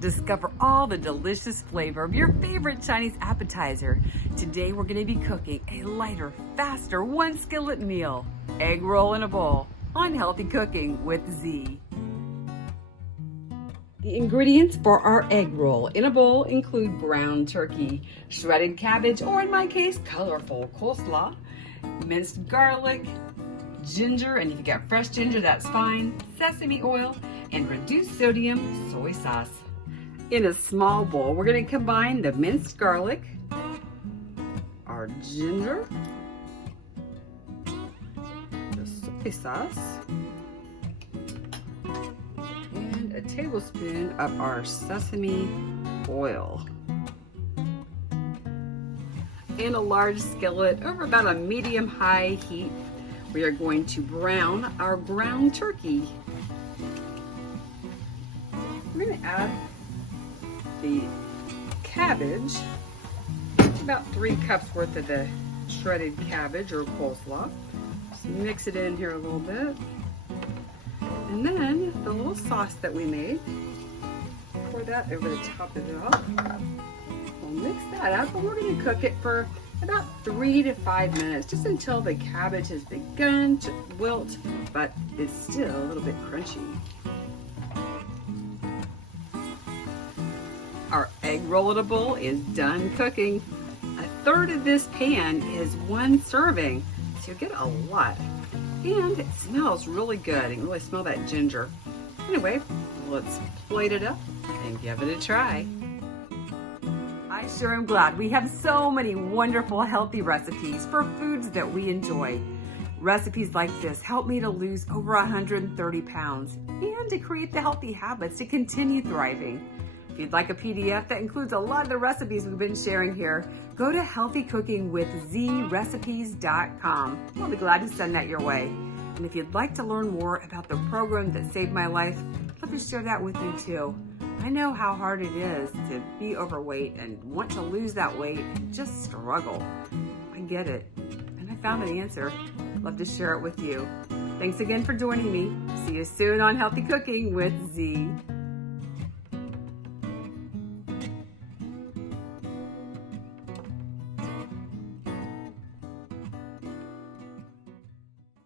Discover all the delicious flavor of your favorite Chinese appetizer. Today we're going to be cooking a lighter, faster, one skillet meal. Egg roll in a bowl on Healthy Cooking with Z. The ingredients for our egg roll in a bowl include ground turkey, shredded cabbage, or in my case, colorful coleslaw, minced garlic, ginger, and if you got fresh ginger, that's fine, sesame oil, and reduced sodium soy sauce. In a small bowl, we're going to combine the minced garlic, our ginger, the soy sauce, and a tablespoon of our sesame oil. In a large skillet over about a medium-high heat, we are going to brown our ground turkey. We're going to add the cabbage, about 3 cups worth of the shredded cabbage or coleslaw. Just mix it in here a little bit. And then the little sauce that we made, pour that over the top of it all. We'll mix that up, and we're going to cook it for about 3 to 5 minutes, just until the cabbage has begun to wilt, but it's still a little bit crunchy. Our egg rollable is done cooking. 1/3 of this pan is 1 serving, so you'll get a lot. And it smells really good. You can really smell that ginger. Anyway, let's plate it up and give it a try. I sure am glad we have so many wonderful healthy recipes for foods that we enjoy. Recipes like this help me to lose over 130 pounds and to create the healthy habits to continue thriving. If you'd like a PDF that includes a lot of the recipes we've been sharing here, go to healthycookingwithzrecipes.com. I'll be glad to send that your way. And if you'd like to learn more about the program that saved my life, I'd love to share that with you too. I know how hard it is to be overweight and want to lose that weight and just struggle. I get it. And I found an answer. I'd love to share it with you. Thanks again for joining me. See you soon on Healthy Cooking with Z.